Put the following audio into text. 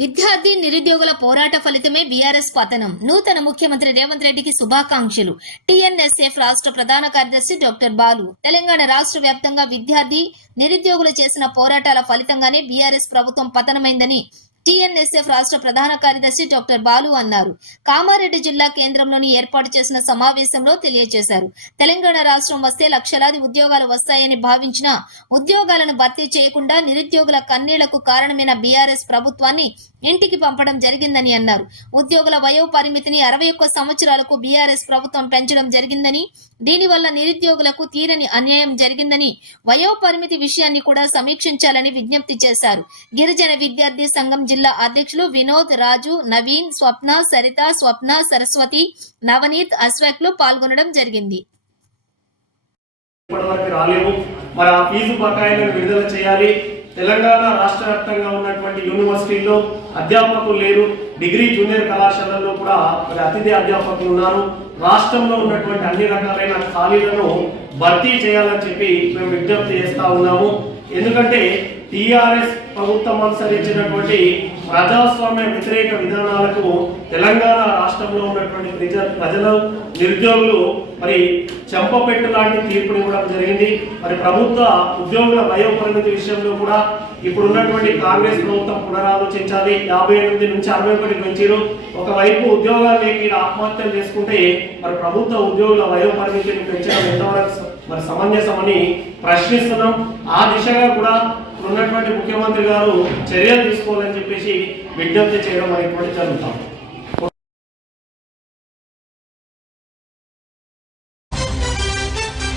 విద్యార్థి నిరుద్యోగుల పోరాట ఫలితమే బీఆర్ఎస్ పతనం. నూతన ముఖ్యమంత్రి రేవంత్ రెడ్డికి శుభాకాంక్షలు. టీఎన్ఎస్ఎఫ్ రాష్ట్ర ప్రధాన కార్యదర్శి డాక్టర్ బాలు. తెలంగాణ రాష్ట్ర వ్యాప్తంగా విద్యార్థి నిరుద్యోగులు చేసిన పోరాటాల ఫలితంగానే బీఆర్ఎస్ ప్రభుత్వం పతనమైందని టీఎన్ఎస్ఎఫ్ రాష్ట్ర ప్రధాన కార్యదర్శి డాక్టర్ బాలు అన్నారు. కామారెడ్డి జిల్లా కేంద్రంలోని ఏర్పాటు చేసిన సమావేశంలో తెలియజేశారు. తెలంగాణ రాష్ట్రం వస్తే లక్షలాది ఉద్యోగాలు వస్తాయని భావించిన ఉద్యోగాలను భర్తీ చేయకుండా నిరుద్యోగుల కన్నీళ్ళకు కారణమైన బీఆర్ఎస్ ప్రభుత్వాన్ని ఇంటికి పంపడం జరిగిందని అన్నారు. ఉద్యోగుల వయో పరిమితిని అరవై ఒక్క సంవత్సరాలకు బీఆర్ఎస్ ప్రభుత్వం పెంచడం జరిగిందని దీనివల్ల నిరుద్యోగులకు తీరని అన్యాయం జరిగిందని వయో పరిమితి విషయాన్ని కూడా సమీక్షించాలని విజ్ఞప్తి చేశారు. గిరిజన విద్యార్థి సంఘం జిల్లా అధ్యక్షులు వినోద్ రాజు నవీన్ స్వప్న సరిత స్వప్న సరస్వతి నవనీత్ అశ్వక్లు పాల్గొనడం జరిగింది. మరి ఆ ఫీజు బకాయిలను విడుదల చేయాలి. తెలంగాణ రాష్ట్ర వ్యాప్తంగా ఉన్నటువంటి యూనివర్సిటీల్లో అధ్యాపకులు లేరు. డిగ్రీ జూనియర్ కళాశాలల్లో కూడా మరి అతిథి అధ్యాపకులు ఉన్నారు. రాష్ట్రంలో ఉన్నటువంటి అన్ని రకాలైన ఖాళీలను భర్తీ చేయాలని చెప్పి మేము విజ్ఞప్తి చేస్తా ఉన్నాము. ఎందుకంటే టిఆర్ఎస్ ప్రభుత్వం అనుసరించినటువంటి ప్రజాస్వామ్య వ్యతిరేక విధానాలకు తెలంగాణ రాష్ట్రంలో ఉన్నటువంటి ప్రజ ప్రజలు నిరుద్యోగులు మరి చెంపపెట్టు లాంటి తీర్పుని ఇవ్వడం జరిగింది. మరి ప్రభుత్వ ఉద్యోగుల వయోపరిమితి విషయంలో కూడా ఇప్పుడు ఉన్నటువంటి కాంగ్రెస్ ప్రభుత్వం పునరాలోచించాలి. యాభై ఎనిమిది నుంచి అరవై ఒకటి పెంచారు. ఒకవైపు ఉద్యోగాలు లేని ఆత్మహత్యలు చేసుకుంటే మరి ప్రభుత్వ ఉద్యోగుల వయోపరిమితిని పెంచడం ఎంతవరకు మరి సమంజసమని ప్రశ్నిస్తున్నాం. ఆ దిశగా కూడా ఉన్నటువంటి ముఖ్యమంత్రి గారు చర్యలు తీసుకోవాలని చెప్పేసి విజ్ఞప్తి చేయడం అనేటువంటి జరుగుతాం.